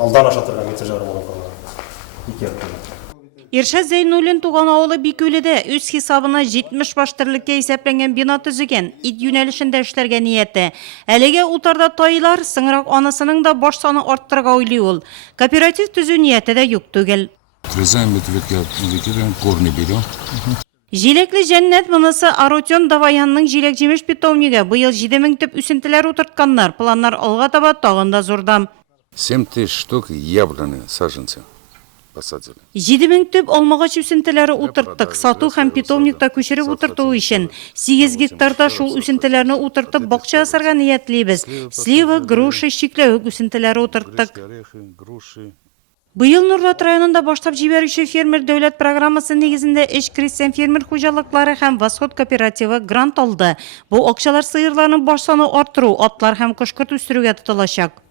алдан аша тұрған метр жарым. Иршат Зейнуллин туған ауылы Бикөледе өз хисабына 70 баш тірлікке есепленген бина түзеген, ит юнәлішінде эшләргә ниеті. Әлеге утарда тайлар, сыңырақ анасының да баш саны арттырга уйлый ул. Кооператив түзү ниеті де юк түгел. Корни берем. Жилеклі жәннәт мұнысы Арутен Даваянның жилек жемеш питомнигі бұйыл 7000 төп үсінтілер утыртканнар. Планнар алға таба тағында зұрдам. 7000 штук яблоны саженцы посадили. 7000 төп алмагач үсентеләре утырттык. Сату һәм питомникта күчереп утырту өчен 8 гектарда шул үсентеләрне утыртып бакча асарга ниятлибез. Слива, груши, шикләвек үсентеләре утырттык. Быйыл Нурлат районында башлап җибәрүче фермер дәүләт программасы нигезендә эш крестьян фермер хуҗалыклары һәм Восход кооперативы грант алды. Бу акчалар сыерларның баш саны арттыру, атлар һәм кошкырт үстерүгә тотылачак.